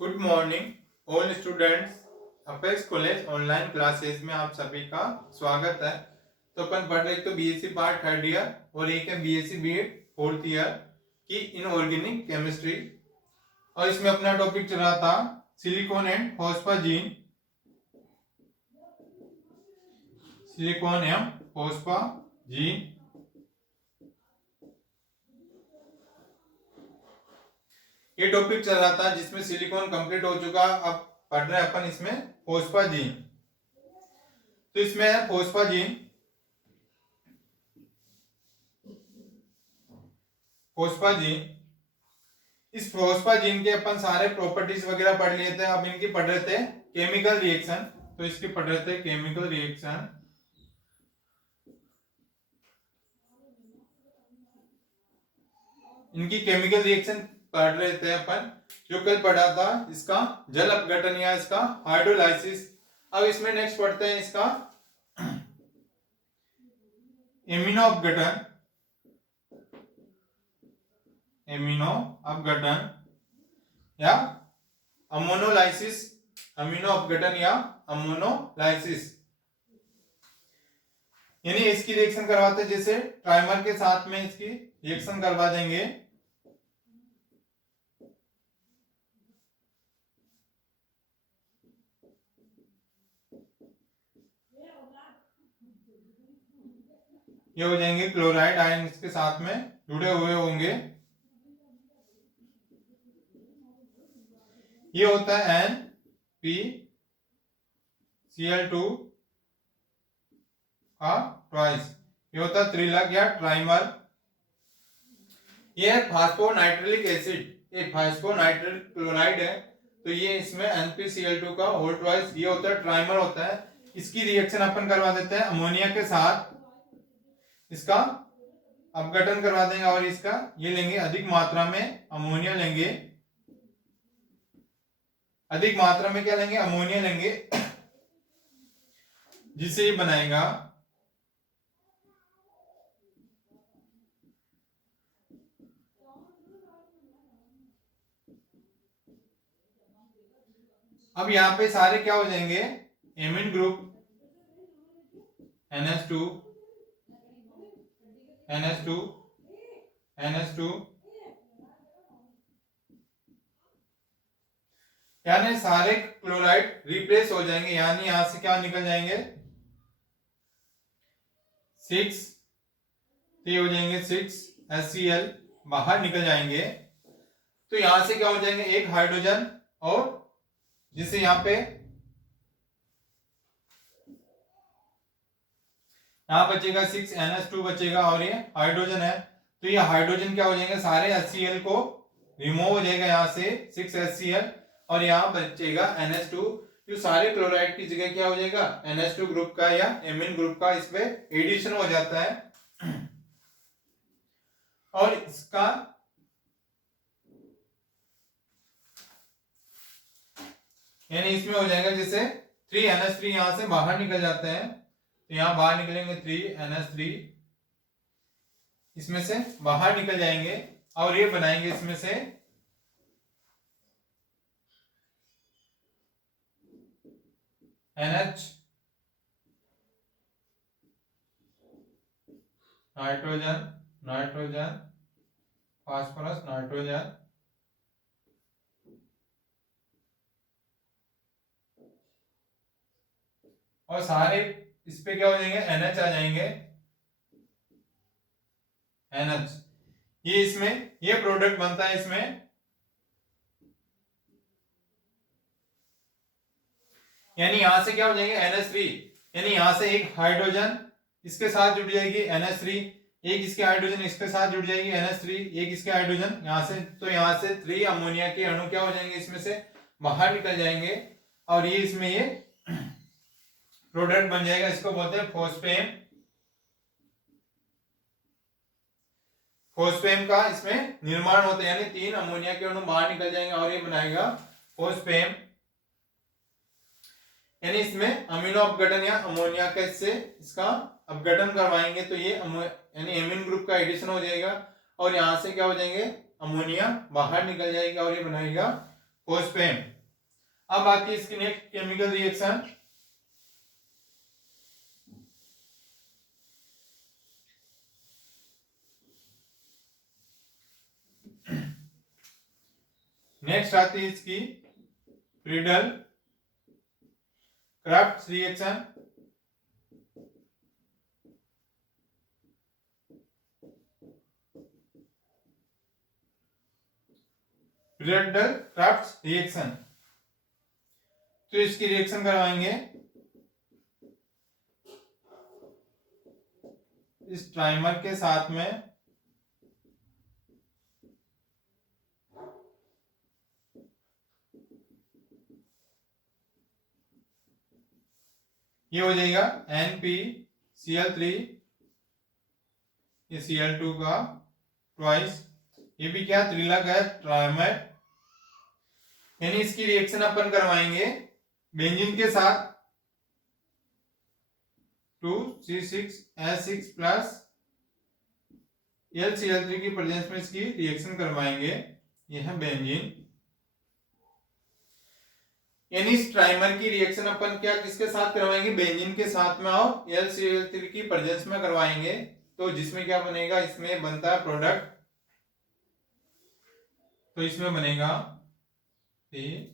Good morning all students. Apex college online classes में आप सभी का स्वागत है। तो अपन पढ़ रहे तो बीएससी पार्ट थर्ड ईयर और एक है बीएससी बीएड फोर्थ ईयर की इनऑर्गेनिक केमिस्ट्री। और इसमें अपना टॉपिक चल रहा था सिलिकॉन एंड फॉस्फाजीन। सिलिकॉन एंड फॉस्फाजीन ये टॉपिक चल रहा था जिसमें सिलिकॉन कंप्लीट हो चुका। अब पढ़ रहे हैं अपन इसमें फॉस्फाजीन। तो इसमें है फॉस्फाजीन। इस फॉस्फाजीन के अपन सारे प्रॉपर्टीज वगैरह पढ़ लिए थे। अब इनकी पढ़ रहे थे केमिकल रिएक्शन। तो इसकी पढ़ रहे थे केमिकल रिएक्शन। इनकी केमिकल रिएक्शन पढ़ रहे थे अपन। जो कल पढ़ा था इसका जल अपघटन या इसका हाइड्रोलाइसिस। अब इसमें नेक्स्ट पढ़ते हैं इसका एमिनो अपघटन। एमिनो अपघटन या अमोनोलाइसिस। अमीनो अपघटन या अमोनोलाइसिस यानी इसकी रिएक्शन करवाते हैं जैसे ट्राइमर के साथ में इसकी रिएक्शन करवा देंगे। ये हो जाएंगे क्लोराइड आयन इसके साथ में जुड़े हुए होंगे। ये होता है NPCl2 का ट्वाइस। ये होता है त्रिलक या ट्राइमर। ये है फास्फोनाइट्रिलिक एसिड। एक फास्फोनाइट्रिल क्लोराइड है तो ये इसमें NPCl2 का होल ट्वाइस। ये होता है ट्राइमर होता है। इसकी रिएक्शन अपन करवा देते हैं अमोनिया के साथ। इसका अपघटन करवा देंगे और इसका ये लेंगे अधिक मात्रा में अमोनिया लेंगे। अधिक मात्रा में क्या लेंगे? अमोनिया लेंगे जिसे ये बनाएगा अब यहां पे सारे क्या हो जाएंगे? Amine group NH2 NH2 NH2 यानी सारे क्लोराइड रिप्लेस हो जाएंगे। यानी यहां से क्या निकल जाएंगे? 6 तो हो जाएंगे 6 HCl बाहर निकल जाएंगे। तो यहां से क्या हो जाएंगे? एक हाइड्रोजन और जिसे यहां पे यहां बचेगा 6 NH2 बचेगा और ये हाइड्रोजन है। तो ये हाइड्रोजन क्या हो जाएंगे? सारे HCl को रिमूव हो जाएगा यहां से 6 HCl और यहां बचेगा NH2। जो सारे क्लोराइड की जगह क्या हो जाएगा? NH2 ग्रुप का या एमीन ग्रुप का इसमें एडिशन हो जाता है। और इसका यानी इसमें हो जाएगा जैसे 3 NH3 यहां से बाहर निकल जाते हैं। तो यहां बाहर निकलेंगे 3 NH3 इसमें से बाहर निकल जाएंगे और ये बनाएंगे इसमें से NH nitrogen nitrogen phosphorus nitrogen और सारे इस पे क्या हो जाएंगे? NH आ जाएंगे NH। ये इसमें ये प्रोडक्ट बनता है इसमें यानी यहां से क्या हो जाएंगे? NH3 यानी यहां से एक हाइड्रोजन इसके साथ जुड़ जाएगी NH3। एक इसके हाइड्रोजन इसके साथ जुड़ जाएगी NH3। एक इसके हाइड्रोजन यहां से। तो यहां से 3 अमोनिया के अणु क्या हो जाएंगे? इसमें से बाहर निकल जाएंगे और ये इसमें ये प्रोडक्ट बन जाएगा। इसको बोलते हैं फोस्फेम। फोस्फेम का इसमें निर्माण होता है यानी 3 अमोनिया के अणु बाहर निकल जाएंगे और ये बनाएगा फोस्फेम। यानी इसमें अमीनो अपघटन या अमोनिया के से इसका अपघटन करवाएंगे तो ये यानी एमीन ग्रुप का एडिशन हो जाएगा और यहां से क्या हो जाएंगे? अमोनिया बाहर निकल जाएगा और ये बनाएगा फोस्फेन। अब आती है इसकी नेक्स्ट केमिकल रिएक्शन। नेक्स्ट आती है इसकी Friedel craft reaction. Friedel craft reaction, तो इसकी रिएक्शन करवाएंगे इस ट्राइमर के साथ में। ये हो जाएगा NpCl3, ये Cl2 का ट्वाइस, ये भी क्या त्रिलक है ट्राइमर। यानी इसकी रिएक्शन अपन करवाएंगे बेंजीन के साथ 2C6H6 प्लस LCl3 की प्रेजेंस में इसकी रिएक्शन करवाएंगे। यह है बेंजीन। यानी इस ट्राइमर की रिएक्शन अपन क्या किसके साथ करवाएंगे, बेंजीन के साथ में और LCl3 की प्रेजेंस में करवाएंगे। तो जिसमें क्या बनेगा, इसमें बनता है प्रोडक्ट, तो इसमें बनेगा ये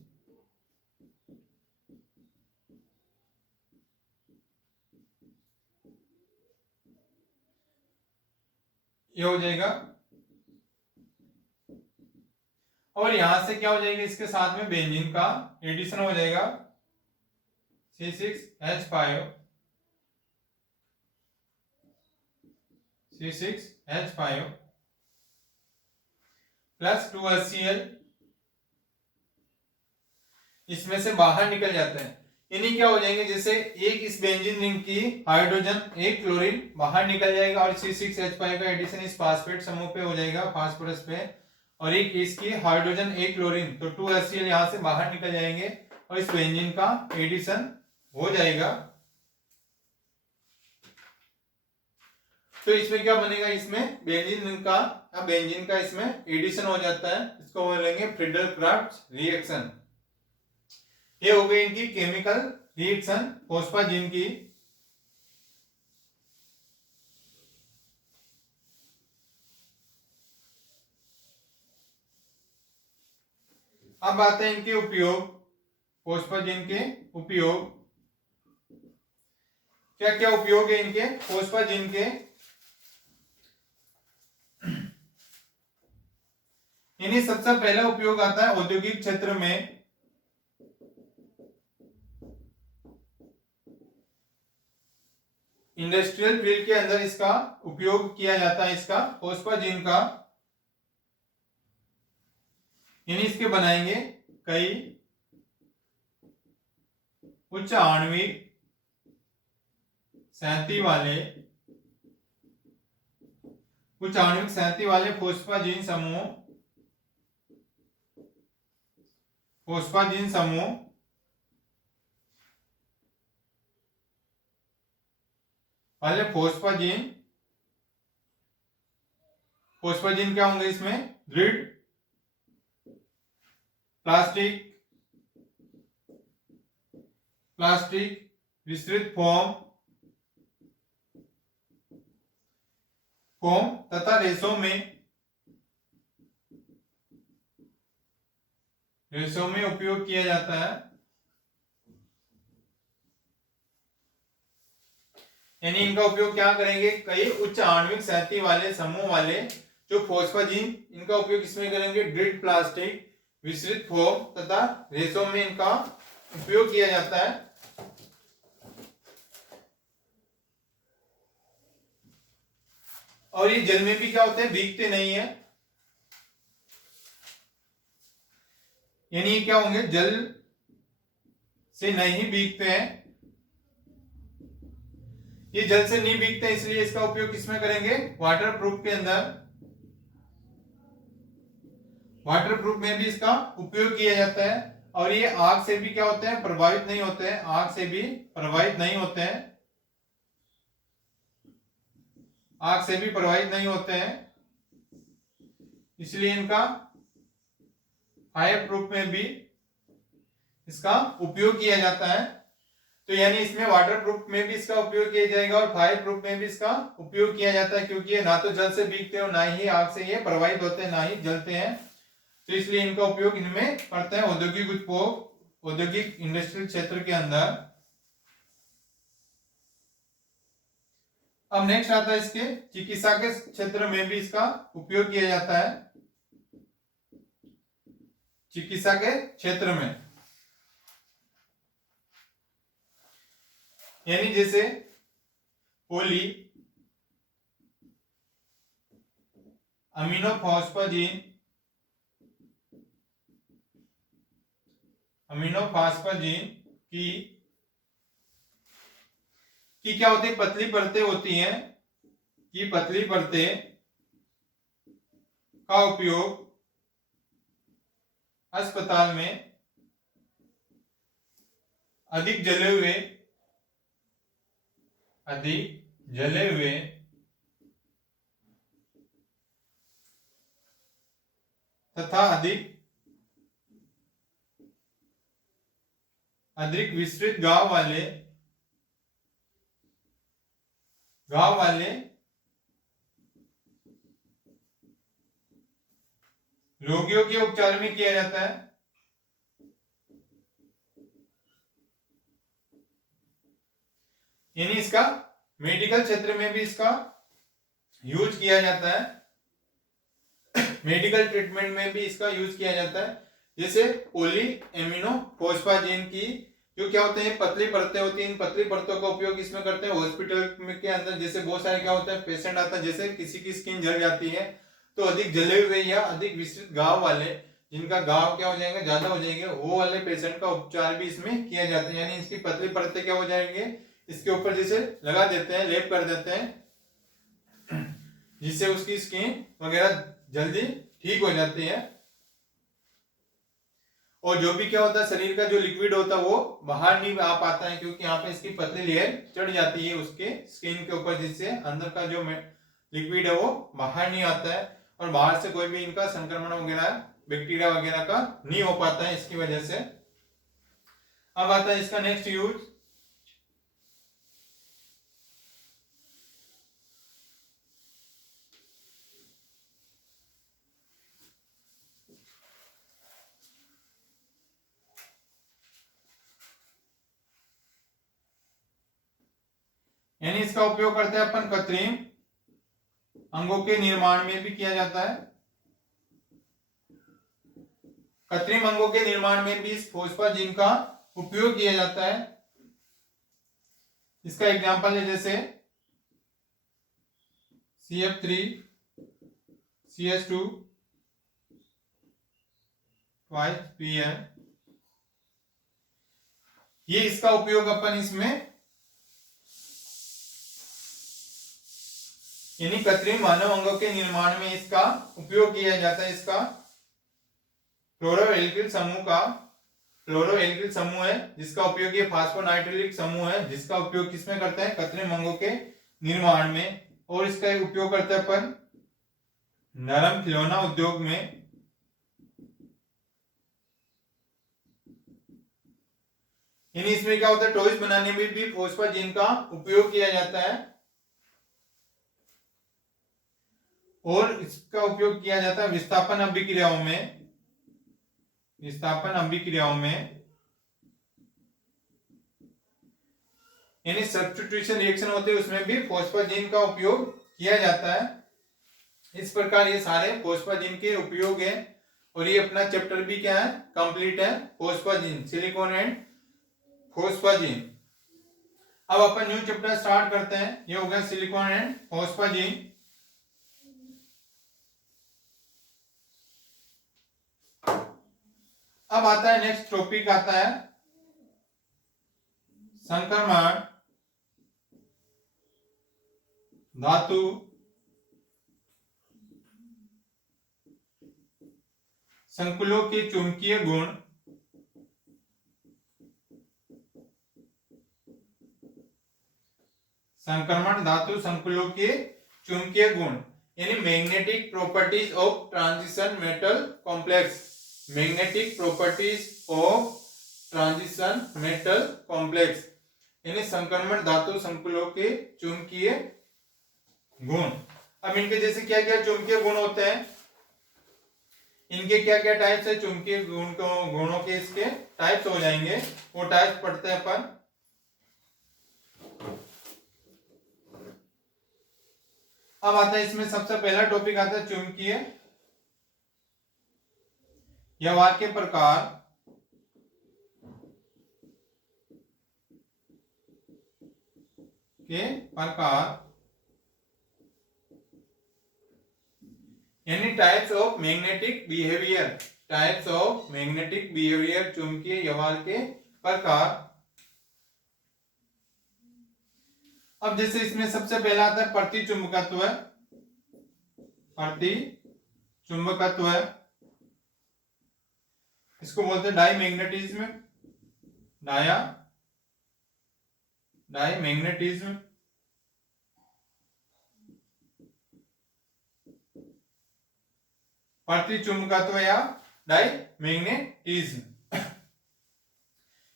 हो जाएगा। और यहां से क्या हो जाएगा, इसके साथ में बेंजीन का एडिशन हो जाएगा C6H5 प्लस 2HCl, इसमें से बाहर निकल जाते हैं। यानी क्या हो जाएंगे, जैसे एक इस बेंजीन रिंग की हाइड्रोजन एक क्लोरीन बाहर निकल जाएगा और C6H5 का एडिशन इस फास्फेट समूह पे हो जाएगा, फास्फोरस पे, और एक इसकी हाइड्रोजन एक क्लोरीन, तो 2HCl यहां से बाहर निकल जाएंगे और इस बेंजीन का एडिशन हो जाएगा। तो इसमें क्या बनेगा, इसमें बेंजीन का इसमें एडिशन हो जाता है। इसको बोलेंगे फ्रीडल क्राफ्ट रिएक्शन। ये हो गई इनकी केमिकल रिएक्शन फोस्फाजीन की। अब आते हैं इनके उपयोग, फोस्फाजीन के उपयोग। क्या क्या उपयोग है इनके फोस्फाजीन के। इन्हीं सबसे पहला उपयोग आता है औद्योगिक क्षेत्र में। इंडस्ट्रियल फील्ड के अंदर इसका उपयोग किया जाता है, इसका फोस्फाजीन का। यानी इसके बनाएंगे कई उच्च आणविक सहती वाले फोस्फाजीन समूह वाले फोस्फाजीन क्या होंगे, इसमें दृढ़ प्लास्टिक विस्तृत फोम तथा रेशों में उपयोग किया जाता है। यानी इनका उपयोग क्या करेंगे, कई उच्च आणविक सहती वाले समूह वाले जो फोस्फाजीन, इनका उपयोग इसमें करेंगे दृढ़ प्लास्टिक विस्तृत फोम तथा रेशों में इनका उपयोग किया जाता है। और ये जल में भी क्या होते हैं, भीगते नहीं है। यानी ये क्या होंगे, जल से नहीं भीगते हैं। ये जल से नहीं भीगते, इसलिए इसका उपयोग किसमें करेंगे, वाटरप्रूफ के अंदर। वाटरप्रूफ में भी इसका उपयोग किया जाता है। और ये आग से भी क्या होते हैं, प्रभावित नहीं होते हैं, आग से भी प्रभावित नहीं होते हैं, आग से भी प्रभावित नहीं होते हैं, इसलिए इनका फायर प्रूफ में भी इसका उपयोग किया जाता है। तो यानी इसमें वाटर प्रूफ में भी इसका उपयोग किया जाएगा और फायर प्रूफ में भी इसका उपयोग किया जाता है, क्योंकि ये ना तो जल से भीगते हैं और ना ही आग से ये प्रभावित होते हैं, ना ही जलते हैं। तो इसलिए इनका उपयोग इनमें करते हैं औद्योगिक उपयोग, औद्योगिक इंडस्ट्रियल क्षेत्र के अंदर। अब नेक्स्ट आता है इसके चिकित्सा के क्षेत्र में भी इसका उपयोग किया जाता है। चिकित्सा के क्षेत्र में यानी जैसे पोली अमीनोफॉस्फेजिन की क्या होती है, पतली परतें होती हैं, कि पतली परतें का उपयोग अस्पताल में अधिक जले हुए तथा अधिक विस्तृत घाव वाले रोगियों के उपचार में किया जाता है। यानी इसका मेडिकल क्षेत्र में भी इसका यूज किया जाता है, मेडिकल ट्रीटमेंट में भी इसका यूज किया जाता है। जैसे पोली एमिनोफॉस्फेजिन की जो क्या होते हैं, पतली परतें होती हैं, इन पतली परतों का उपयोग इसमें करते हैं हॉस्पिटल के अंदर। जैसे बहुत सारे क्या होता है, पेशेंट आता है, जैसे किसी की स्किन जल जाती है तो अधिक जले हुए या अधिक विस्तृत घाव वाले, जिनका घाव क्या हो जाएगा, ज्यादा हो जाएंगे, वो वाले पेशेंट का उपचार भी इसमें किया जाता है। यानी इसकी पतली परतें क्या हो जाएंगे, इसके ऊपर जैसे लगा देते हैं, लेप कर देते हैं, जिससे उसकी स्किन वगैरह जल्दी ठीक हो जाती है। और जो भी क्या होता है, शरीर का जो लिक्विड होता है वो बाहर नहीं आ पाता है, क्योंकि यहाँ पे इसकी पतली लेयर चढ़ जाती है उसके स्किन के ऊपर, जिससे अंदर का जो लिक्विड है वो बाहर नहीं आता है और बाहर से कोई भी इनका संक्रमण वगैरह, बैक्टीरिया वगैरह का नहीं हो पाता है इसकी वजह से। अब आता है इसका नेक्स्ट यूज, यानी इसका उपयोग करते हैं अपन कृत्रिम अंगों के निर्माण में भी किया जाता है। कृत्रिम अंगों के निर्माण में भी इस फोस्फाजिन का उपयोग किया जाता है। इसका एग्जांपल है जैसे CF3 CH2 2PN, ये इसका उपयोग अपन इसमें यानी कृत्रिम मानव अंगों के निर्माण में इसका उपयोग किया जाता है। इसका क्लोरोएल्किल समूह है, जिसका उपयोग ये फास्फोनाइट्रिलिक समूह है, जिसका उपयोग किसमें करते हैं, कृत्रिम अंगों के निर्माण में। और इसका उपयोग करते हैं अपन नरम खिलौना उद्योग में, यानी इसमें क्या होता है, टॉयज बनाने में भी फोस्फाजिन का उपयोग किया जाता है। और इसका उपयोग किया जाता है विस्थापन अभिक्रियाओं में, यानी सब्स्टिट्यूशन रिएक्शन होते हैं, उसमें भी फोस्फाजिन का उपयोग किया जाता है। इस प्रकार ये सारे फोस्फाजिन के उपयोग है। और ये अपना चैप्टर भी क्या है, कंप्लीट है, फोस्फाजिन, सिलिकॉन एंड फोस्फाजिन। अब अपन न्यू चैप्टर स्टार्ट करते हैं, ये हो गया सिलिकॉन एंड फोस्फाजिन। अब आता है नेक्स्ट टॉपिक, आता है संक्रमण धातु संकुलों के चुंबकीय गुण। संक्रमण धातु संकुलों के चुंबकीय गुण, यानी magnetic properties of transition metal complex. Magnetic properties of transition metal complex, यानी संक्रमण धातु संकुलों के चुंबकीय गुण। अब इनके जैसे क्या क्या चुंबकीय गुण होते हैं, इनके क्या क्या टाइप्स है, चुंबकीय गुणों के इसके टाइप्स हो जाएंगे, वो टाइप्स पढ़ते हैं अपन। अब आता है इसमें सबसे पहला टॉपिक आता है चुंबकीय व्यवहार के प्रकार। यानी types of magnetic behaviour, types of magnetic behaviour, चुंबकीय व्यवहार के प्रकार। अब जैसे इसमें सबसे पहला आता है प्रतिचुंबकत्व, प्रतिचुंबकत्व, इसको बोलते हैं डाईमैग्नेटिज्म, डाईमैग्नेटिज्म। प्रतिचुंबकत्व या डाईमैग्नेटिज्म,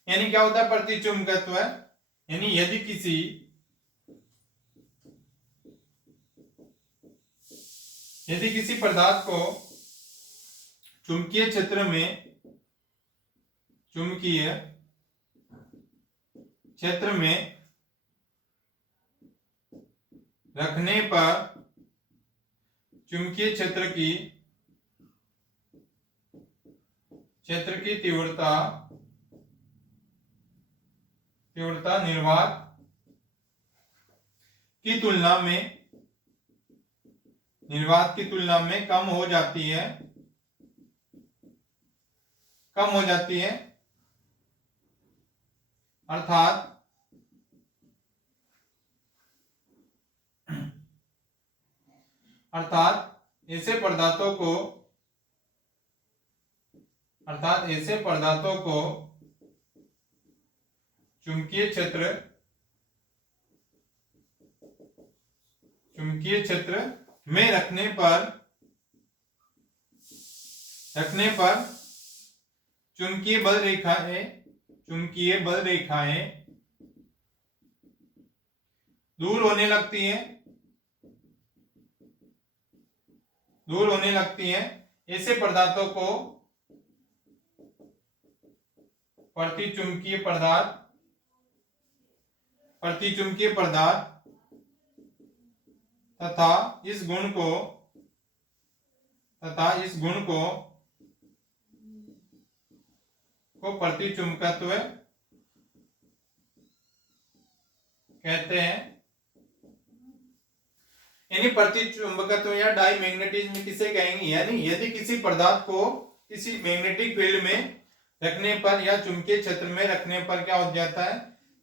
यानी क्या होता है प्रतिचुंबकत्व, यानी यदि किसी पदार्थ को चुंबकीय क्षेत्र में रखने पर चुंबकीय क्षेत्र की तीव्रता निर्वात की तुलना में कम हो जाती है, अर्थात ऐसे पदार्थों को चुंबकीय क्षेत्र में रखने पर चुंबकीय बल रेखाएं दूर होने लगती हैं। ऐसे पदार्थों को प्रतिचुंबकीय पदार्थ तथा इस गुण को प्रतिचुंबकत्व कहते हैं। यानी प्रतिचुंबकत्व या डाईमैग्नेटिज्म किसे कहेंगे, यानी यदि किसी पदार्थ को किसी मैग्नेटिक फील्ड में रखने पर या चुंबकीय क्षेत्र में रखने पर क्या हो जाता है,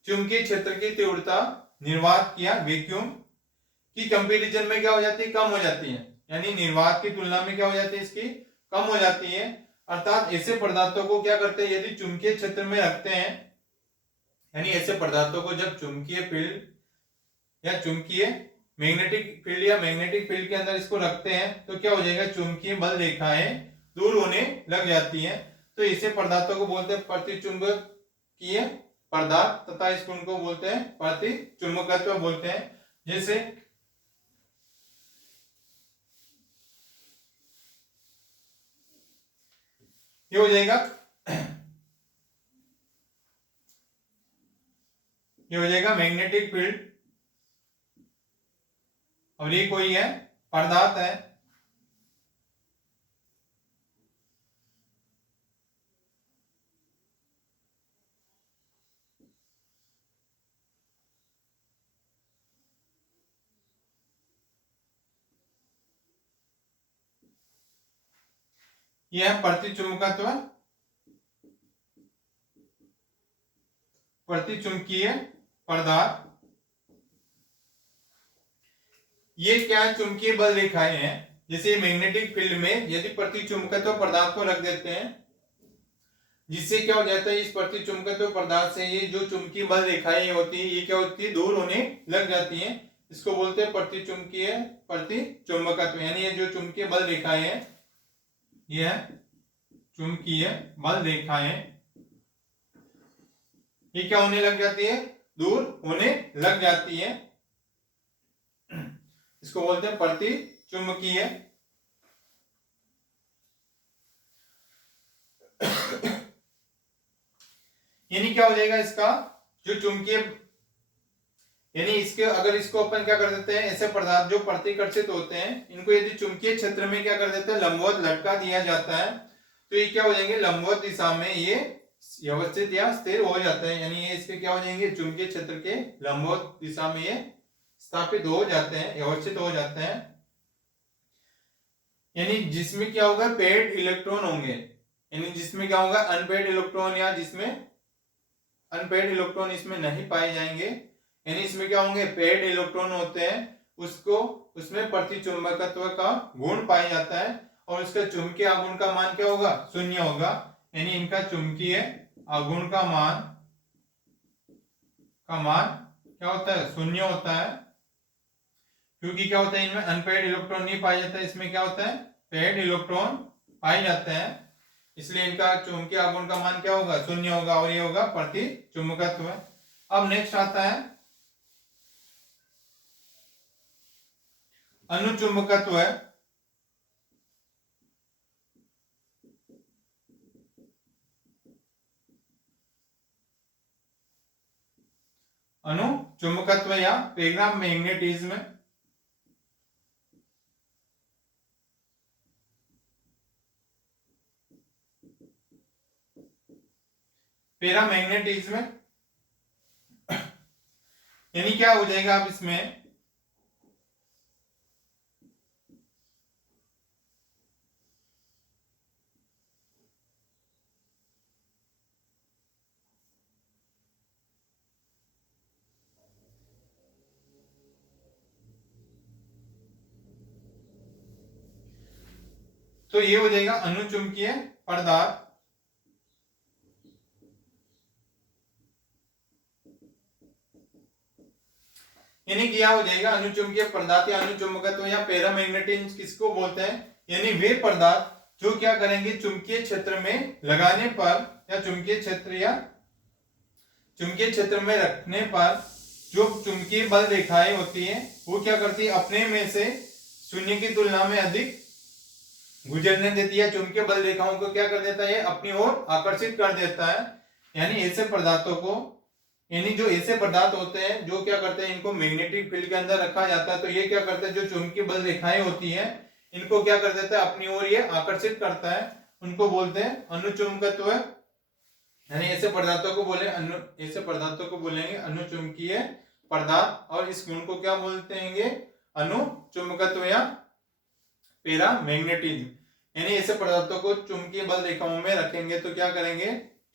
चुंबकीय क्षेत्र की तीव्रता निर्वात या वैक्यूम की कंपैरिजन में क्या हो जाती है, कम हो जाती है, यानी निर्वात की तुलना में क्या हो जाती है, इसकी कम हो जाती है। अर्थात ऐसे पदार्थों को क्या करते हैं, यदि चुंबकीय क्षेत्र में रखते हैं, यानी ऐसे पदार्थों को जब चुंबकीय फील्ड या चुंबकीय मैग्नेटिक फील्ड के अंदर इसको रखते हैं तो क्या हो जाएगा, चुंबकीय बल रेखाएं दूर होने लग जाती हैं। तो ऐसे पदार्थों को बोलते हैं प्रतिचुंबकीय पदार्थ तथा इस गुण को बोलते हैं प्रतिचुंबकत्व बोलते हैं। जैसे ये हो जाएगा मैग्नेटिक फील्ड, और ये कोई है पदार्थ है, यह प्रतिचुंबकीय पदार्थ। ये क्या चुंबकीय बल रेखाएं हैं, जैसे मैग्नेटिक फील्ड में यदि प्रतिचुंबकत्व पदार्थ को रख देते हैं, जिससे क्या हो जाता है, इस प्रतिचुंबकत्व पदार्थ से ये जो चुंबकीय बल रेखाएं होती है, ये क्या होती है, दूर होने लग जाती हैं। इसको बोलते हैं प्रतिचुंबकत्व, यानी ये जो चुंबकीय बल रेखाएं हैं, ये चुंबकीय बल रेखाएं ये क्या होने लग जाती है, दूर होने लग जाती है। इसको बोलते हैं प्रति चुंबकीय। यानी क्या हो जाएगा इसका जो चुंबकीय, यानी इसके अगर इसको अपन क्या कर देते हैं, ऐसे पदार्थ जो प्रतिकर्षित होते हैं इनको यदि चुंबकीय क्षेत्र में क्या कर देते हैं, लंबवत लटका दिया जाता है, तो ये क्या हो जाएंगे, लंबवत दिशा में ये व्यवस्थित या स्थिर हो जाते हैं। यानी ये इसके क्या हो जाएंगे, चुंबकीय क्षेत्र के लंबवत दिशा में ये स्थापित हो जाते हैं, व्यवस्थित हो जाते हैं। यानी जिसमें क्या होगा, पेड इलेक्ट्रॉन होंगे, यानी जिसमें क्या होगा, अनपेड इलेक्ट्रॉन, या जिसमें अनपेड इलेक्ट्रॉन इसमें नहीं पाए जाएंगे। यानी इसमें क्या होंगे, पेड इलेक्ट्रॉन होते हैं, उसको उसमें प्रतिचुंबकत्व का गुण पाया जाता है और उसका चुंबकीय आघूर्ण का मान क्या होगा, शून्य होगा। यानी इनका चुंबकीय आघूर्ण का मान क्या होता है, शून्य होता है, क्योंकि क्या होता है इनमें अनपेड इलेक्ट्रॉन नहीं पाया जाता है, इसमें क्या होता है, पेड इलेक्ट्रॉन पाए जाते हैं, इसलिए इनका चुंबकीय आघूर्ण का मान क्या होगा, शून्य होगा, और ये होगा प्रतिचुंबकत्व। अब नेक्स्ट आता है अनुचुंबकत्व। अनुचुंबकत्व या पैरामैग्नेटिज्म। पैरामैग्नेटिज्म यानी क्या हो जाएगा, अब इसमें तो ये हो जाएगा अनुचुंबकीय पदार्थ। यानी क्या हो जाएगा, अनुचुंबकीय पदार्थ या अनुचुंबकत्व या पैरामैग्नेटिज्म किसको बोलते हैं, यानी वे पदार्थ जो क्या करेंगे, चुंबकीय क्षेत्र में लगाने पर या चुंबकीय क्षेत्र में रखने पर जो चुंबकीय बल रेखाएं होती है वो क्या करती है, अपने में से शून्य की तुलना में अधिक गुजरने देती है, चुंबकीय बल रेखाओं को क्या कर देता है, अपनी ओर आकर्षित कर देता है। यानी ऐसे पदार्थों को, यानी जो ऐसे पदार्थ होते हैं जो क्या करते हैं, इनको मैग्नेटिक फील्ड के अंदर रखा जाता है, तो ये क्या करते हैं, जो चुंबकीय बल रेखाएं होती हैं इनको क्या कर देता है, अपनी ओर ये आकर्षित करता है, उनको बोलते हैं अनुचुंबकत्व। यानी ऐसे पदार्थों को बोलेंगे अनुचुंबकीय पदार्थ, और इस गुण को क्या बोलते हैं, अनुचुंबकत्व या पैरामैग्नेटिज्म। यानी ऐसे पदार्थों को चुंबकीय बल रेखाओं में रखेंगे तो क्या करेंगे,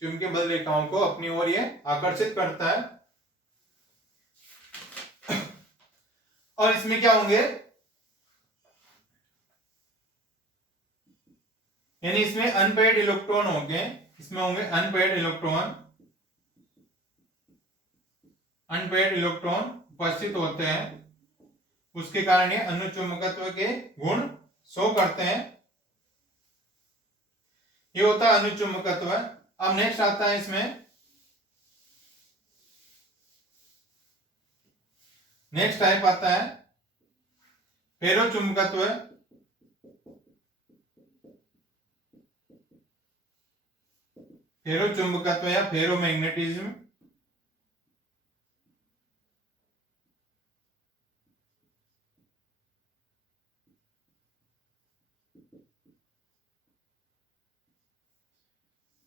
चुंबकीय बल रेखाओं को अपनी ओर ये आकर्षित करता है। और इसमें क्या होंगे, यानी इसमें अनपेड इलेक्ट्रॉन होंगे, इसमें होंगे अनपेड इलेक्ट्रॉन उपस्थित होते हैं, उसके कारण ये अनुचुंबकत्व के गुण शो करते हैं। ये होता है अनुचुंबकत्व। अब नेक्स्ट आता है इसमें, नेक्स्ट टाइप आता है फेरोचुंबकत्व। फेरोचुंबकत्व या फेरोमैग्नेटिज्म।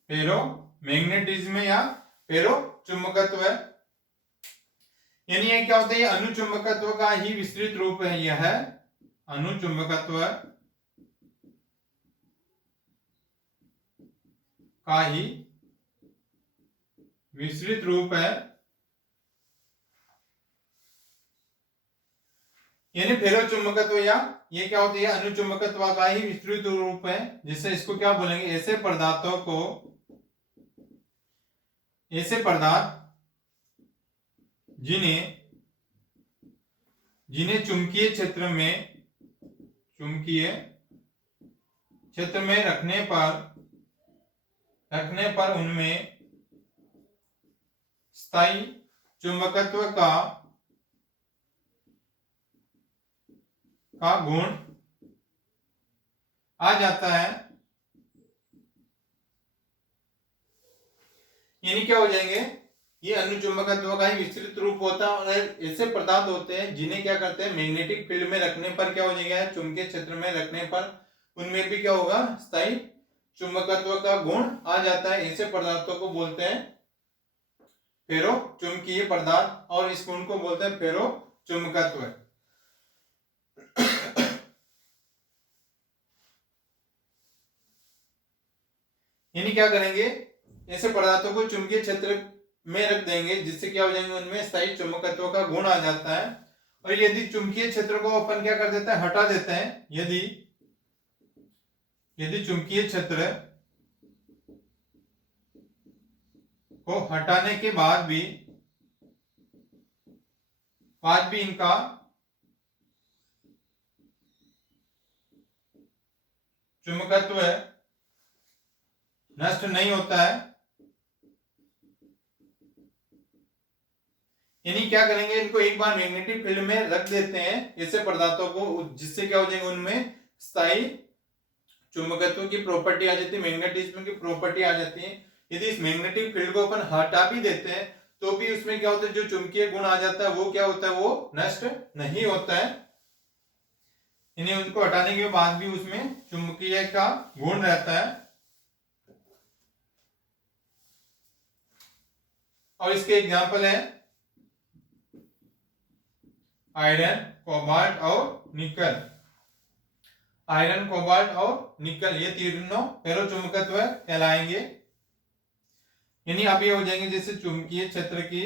फेरोमैग्नेटिज्म या फेरोचुंबकत्व। यानी ये क्या होता है, अनुचुंबकत्व का ही विस्तृत रूप है, यह है अनुचुंबकत्व का ही विस्तृत रूप है। यानी फेरोचुंबकत्व या ये क्या होती है, अनुचुंबकत्व का ही विस्तृत रूप है, जिससे इसको क्या बोलेंगे, ऐसे पदार्थ जिन्हें चुंबकीय क्षेत्र में रखने पर रखने पर उनमें स्थायी चुंबकत्व का गुण आ जाता है। यानी क्या हो जाएंगे, ये अनुचुंबकत्व का ही विस्तृत रूप होता है और ऐसे पदार्थ होते हैं जिन्हें क्या करते हैं, मैग्नेटिक फील्ड में रखने पर क्या हो जाएगा, चुंबकीय क्षेत्र में रखने पर उनमें भी क्या होगा, स्थायी चुंबकत्व का गुण आ जाता है। ऐसे पदार्थों को बोलते हैं फेरो चुंबकीय पदार्थ और इस गुण को बोलते हैं फेरो चुंबकत्व। यानी क्या करेंगे, ऐसे पदार्थों को चुंबकीय क्षेत्र में रख देंगे जिससे क्या हो जाएंगे, उनमें स्थायी चुंबकत्व का गुण आ जाता है। और यदि चुंबकीय क्षेत्र को अपन क्या कर देते हैं, हटा देते हैं, यदि चुंबकीय क्षेत्र को हटाने के बाद भी इनका चुंबकत्व नष्ट नहीं होता है, यानी क्या करेंगे, इनको एक बार मैग्नेटिक फील्ड में रख देते हैं ऐसे पदार्थों को, जिससे क्या हो जाएंगे, उनमें स्थायी चुंबकत्व की प्रॉपर्टी आ जाती है, मैग्नेटिज्म की प्रॉपर्टी आ जाती है। यदि इस मैग्नेटिक फील्ड को अपन हटा भी देते हैं तो भी उसमें क्या होता है, जो चुंबकीय गुण आ जाता है वो क्या होता है, वो नष्ट नहीं होता है। इन्हें उनको हटाने के बाद भी उसमें चुंबकीय का गुण रहता है। और इसके एग्जाम्पल है आयरन, कोबाल्ट और निकल। आयरन, कोबाल्ट और निकल ये तीनों फेरो चुंबकत्व कहलाएंगे। यानी अब ये हो जाएंगे जैसे चुंबकीय क्षेत्र की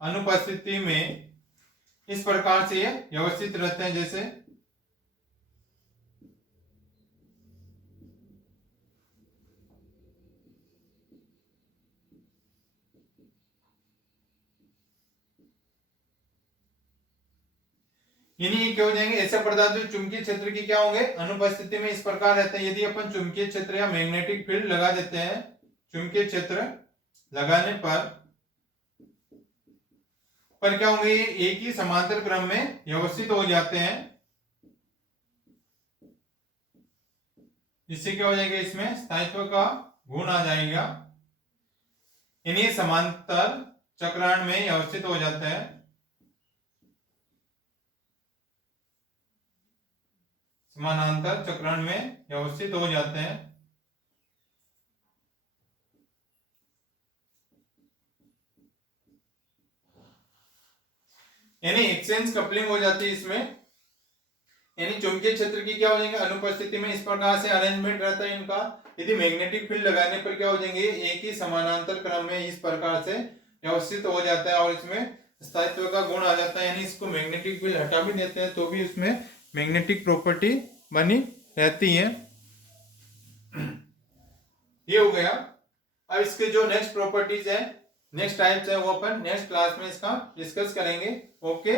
अनुपस्थिति में इस प्रकार से ये व्यवस्थित रहते हैं। जैसे यानी क्या हो जाएंगे, ऐसे पदार्थ जो चुंबकीय क्षेत्र की क्या होंगे, अनुपस्थिति में इस प्रकार रहते हैं। यदि अपन चुंबकीय क्षेत्र या मैग्नेटिक फील्ड लगा देते हैं, चुंबकीय क्षेत्र लगाने पर क्या होंगे, ये एक ही समांतर क्रम में व्यवस्थित हो जाते हैं। जिससे क्या हो जाएगा, इसमें स्थायित्व का गुण आ जाएगा, यानी समांतर चक्रायण में व्यवस्थित हो जाता है। समानांतर चक्रायण में व्यवस्थित हो जाते हैं। यानी एक्सचेंज कपलिंग हो जाती है इसमें। यानी चुंबकीय क्षेत्र की क्या हो जाएंगे, अनुपस्थिति में इस प्रकार से अरेंजमेंट रहता है इनका। यदि मैग्नेटिक फील्ड लगाने पर क्या हो जाएंगे, एक ही समानांतर क्रम में इस प्रकार से व्यवस्थित हो जाता है और इसमें स्थायित्व का गुण आ जाता है। यानी इसको मैग्नेटिक फील्ड हटा भी देते हैं तो भी उसमें मैग्नेटिक प्रॉपर्टी बनी रहती है। ये हो गया। अब इसके जो नेक्स्ट प्रॉपर्टीज है, नेक्स्ट टाइप्स है, वो अपन नेक्स्ट क्लास में इसका डिस्कस करेंगे। ओके।